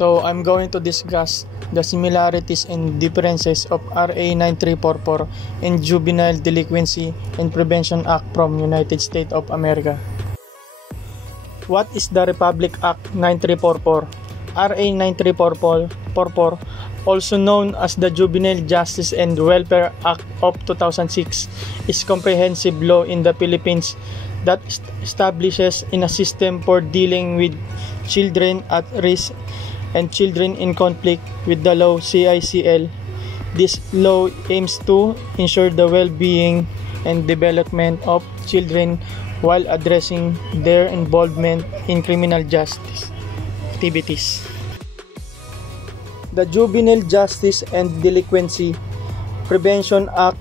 So I'm going to discuss the similarities and differences of RA 9344 and Juvenile Delinquency and Prevention Act from United States of America. What is the Republic Act 9344? RA 9344, also known as the Juvenile Justice and Welfare Act of 2006, is comprehensive law in the Philippines that establishes in a system for dealing with children at risk and children in conflict with the law CICL. This law aims to ensure the well-being and development of children while addressing their involvement in criminal justice activities. The Juvenile Justice and Delinquency Prevention Act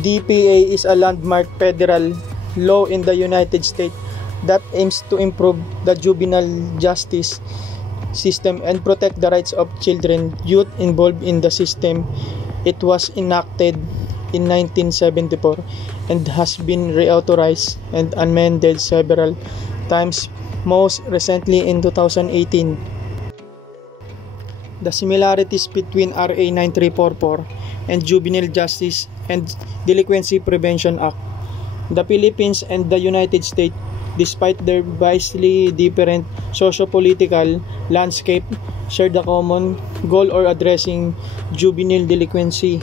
(DPA) is a landmark federal law in the United States that aims to improve the juvenile justice system and protect the rights of children, youth involved in the system. It was enacted in 1974 and has been reauthorized and amended several times, most recently in 2018. The similarities between RA 9344 and Juvenile Justice and Delinquency Prevention Act. The Philippines and the United States, despite their vastly different socio-political landscape, share the common goal of addressing juvenile delinquency.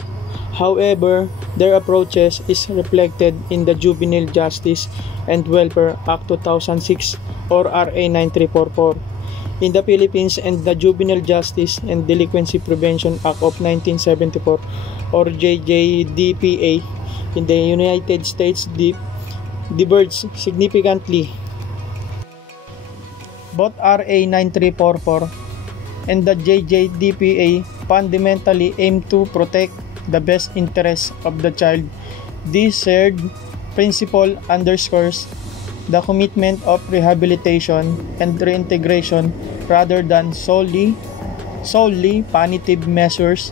However, their approaches is reflected in the Juvenile Justice and Welfare Act 2006 or RA 9344 in the Philippines and the Juvenile Justice and Delinquency Prevention Act of 1974 or JJDPA in the United States diverge significantly. Both RA 9344 and the JJDPA fundamentally aim to protect the best interests of the child. This shared principle underscores the commitment of rehabilitation and reintegration rather than solely punitive measures.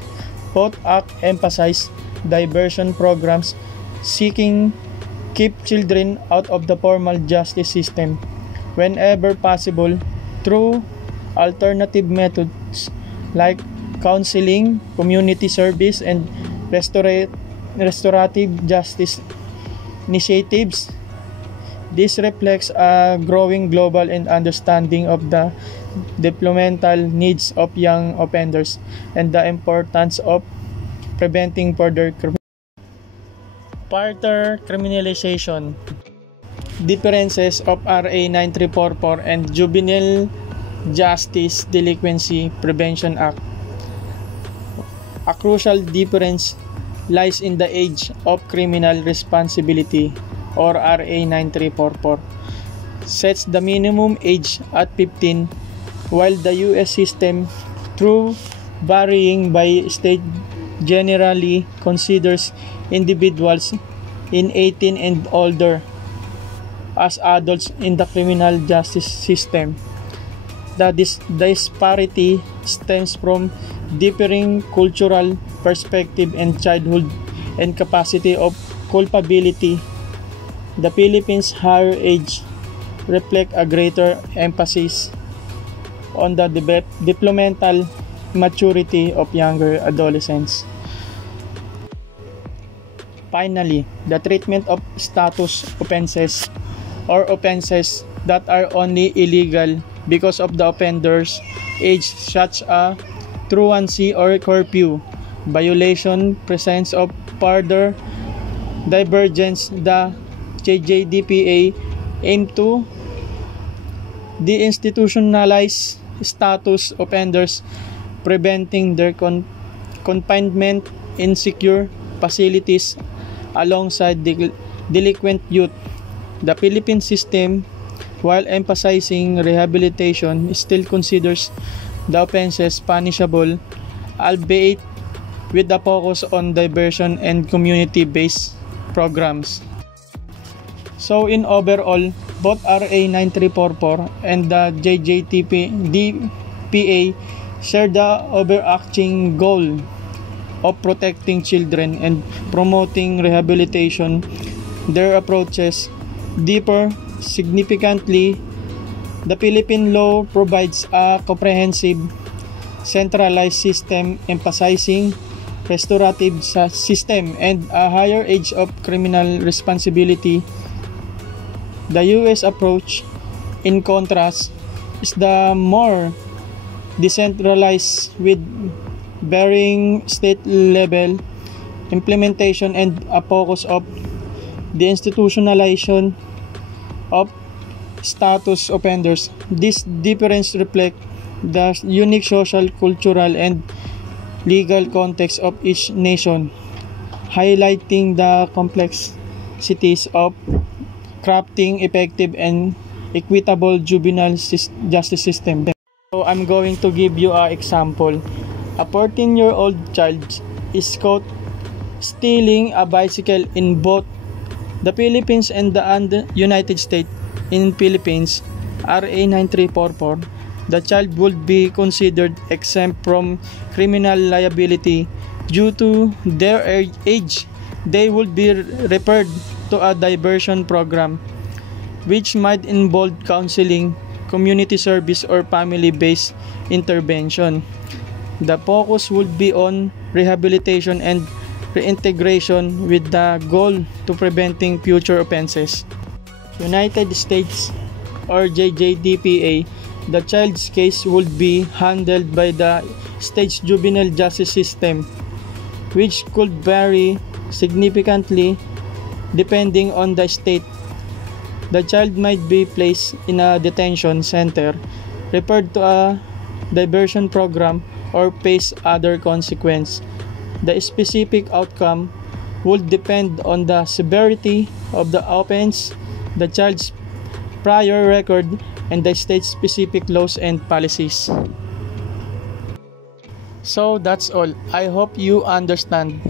Both acts emphasize diversion programs seeking keep children out of the formal justice system whenever possible through alternative methods like counseling, community service, and restorative justice initiatives. This reflects a growing global understanding of the developmental needs of young offenders and the importance of preventing further criminalization. Differences of RA 9344 and Juvenile Justice Delinquency Prevention Act. A crucial difference lies in the age of criminal responsibility or RA 9344 sets the minimum age at 15, while the US system, through varying by state, generally considers individuals in 18 and older as adults in the criminal justice system. The disparity stems from differing cultural perspective and childhood and capacity of culpability. The Philippines' higher age reflect a greater emphasis on the developmental maturity of younger adolescents. Finally, the treatment of status offenses or offenses that are only illegal because of the offender's age, such as truancy or curfew violation, presents of further divergence. The JJDPA aim to deinstitutionalize status offenders, preventing their confinement in secure facilities alongside delinquent youth. The Philippine system, while emphasizing rehabilitation, still considers the offenses punishable, albeit with a focus on diversion and community-based programs. So in overall, both RA 9344 and the JJDPA share the overarching goal of protecting children and promoting rehabilitation. Their approaches differ significantly The Philippine law provides a comprehensive, centralized system emphasizing restorative system and a higher age of criminal responsibility. The US approach, in contrast, is the more decentralized with varying state level implementation and a focus of the institutionalization of status offenders. This difference reflects the unique social, cultural, and legal context of each nation, highlighting the complexities of crafting effective and equitable juvenile justice system. So I'm going to give you an example. A 14-year-old child is caught stealing a bicycle in both the Philippines and the United States. In Philippines, RA 9344, the child would be considered exempt from criminal liability due to their age. They would be referred to a diversion program, which might involve counseling, community service, or family-based intervention. The focus would be on rehabilitation and reintegration with the goal to preventing future offenses. United States or JJDPA, the child's case would be handled by the state's juvenile justice system, which could vary significantly depending on the state. The child might be placed in a detention center, referred to a diversion program, or face other consequence. The specific outcome would depend on the severity of the offense, the child's prior record, and the state-specific laws and policies. So that's all. I hope you understand.